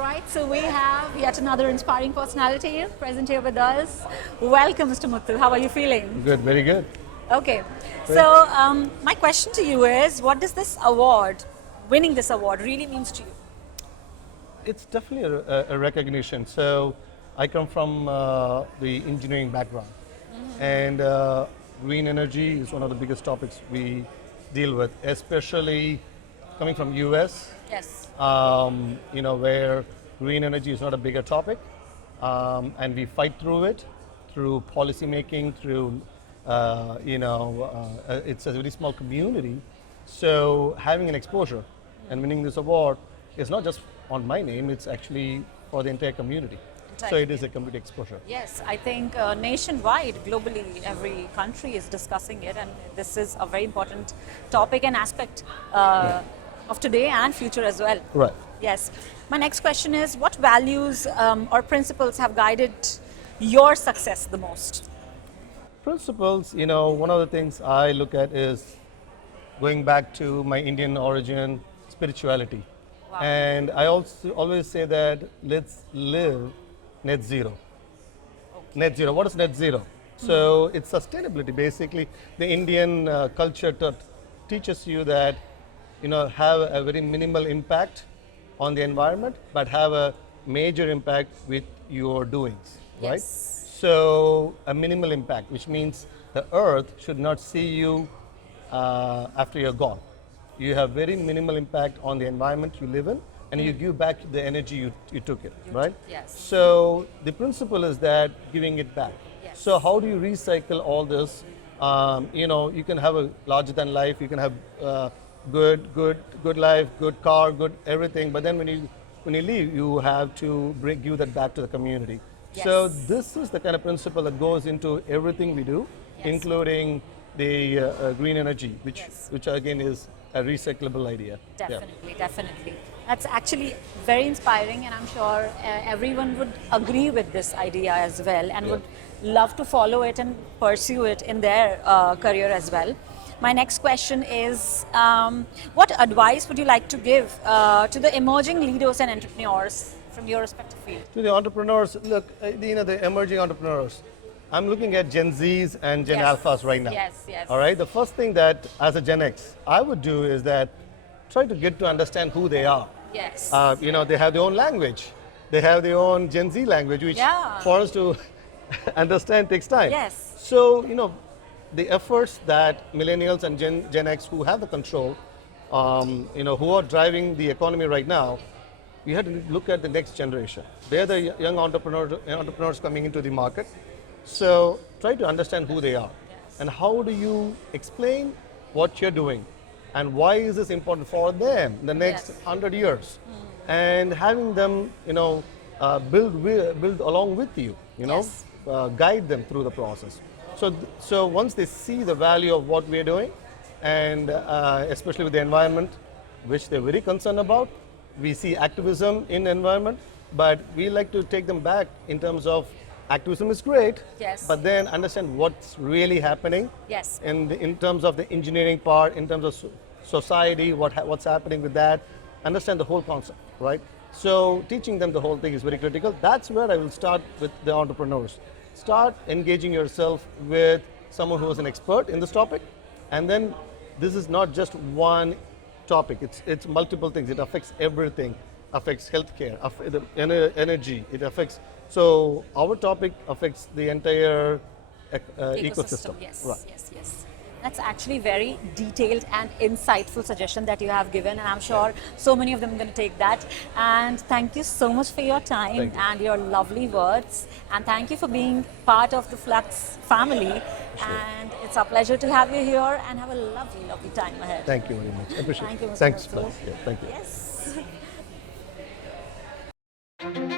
right, so we have yet another inspiring personality present here with us. Welcome, Mr. Muthu. How are you feeling? Good, very good. Okay, so my question to you is, what does this award, winning this award, really means to you? It's definitely a recognition. So I come from the engineering background, and green energy is one of the biggest topics we deal with, especially coming from US. Yes. Where green energy is not a bigger topic, and we fight through it, through policy making, through it's a very small community. So having an exposure and winning this award is not just on my name; it's actually for the entire community. So it is a complete exposure. Yes, I think nationwide, globally, every country is discussing it, and this is a very important topic and aspect of today and future as well. Right. Yes. My next question is, what values or principles have guided your success the most? Principles, one of the things I look at is going back to my Indian origin, spirituality. Wow. And I also always say that let's live net zero. Okay. Net zero. What is net zero? So it's sustainability. Basically, the Indian culture teaches you that have a very minimal impact on the environment, but have a major impact with your doings, right? Yes. So a minimal impact, which means the earth should not see you after you're gone. You have very minimal impact on the environment you live in, and you give back the energy you took it, right? Yes. So the principle is that giving it back. Yes. So how do you recycle all this? You can have a larger than life, you can have good life, good car, good everything, but then when you leave, you have to give that back to the community. Yes. So this is the kind of principle that goes into everything we do, yes, including the green energy, yes, which again is a recyclable idea. Definitely, definitely. That's actually very inspiring, and I'm sure everyone would agree with this idea as well, and would love to follow it and pursue it in their career as well. My next question is, what advice would you like to give to the emerging leaders and entrepreneurs from your respective field? To the entrepreneurs, look, the emerging entrepreneurs, I'm looking at Gen Zs and Gen Alphas right now. Yes, yes. All right, the first thing that as a Gen X, I would do is that try to get to understand who they are. Yes. They have their own language. They have their own Gen Z language, which for us to understand takes time. Yes. So, the efforts that millennials and Gen X who have the control, who are driving the economy right now, we have to look at the next generation. They're the young entrepreneurs coming into the market. So try to understand who they are, and how do you explain what you're doing, and why is this important for them in the next 100 years, and having them, build along with you, guide them through the process. So once they see the value of what we're doing, and especially with the environment, which they're very concerned about, we see activism in the environment, but we like to take them back in terms of activism is great, but then understand what's really happening in terms of the engineering part, in terms of society, what's happening with that, understand the whole concept, right? So teaching them the whole thing is very critical. That's where I will start with the entrepreneurs. Start engaging yourself with someone who is an expert in this topic, and then this is not just one topic, it's multiple things. It affects everything, affects healthcare, energy, it affects. So our topic affects the entire ecosystem. Yes, right. yes. That's actually very detailed and insightful suggestion that you have given, and I'm sure so many of them are going to take that. And thank you so much for your time and your lovely words. And thank you for being part of the Fluxx family. Sure. And it's a pleasure to have you here, and have a lovely, lovely time ahead. Thank you very much. I appreciate it. Thank you, Mr. Thanks. Muthu. Thank you. Yes.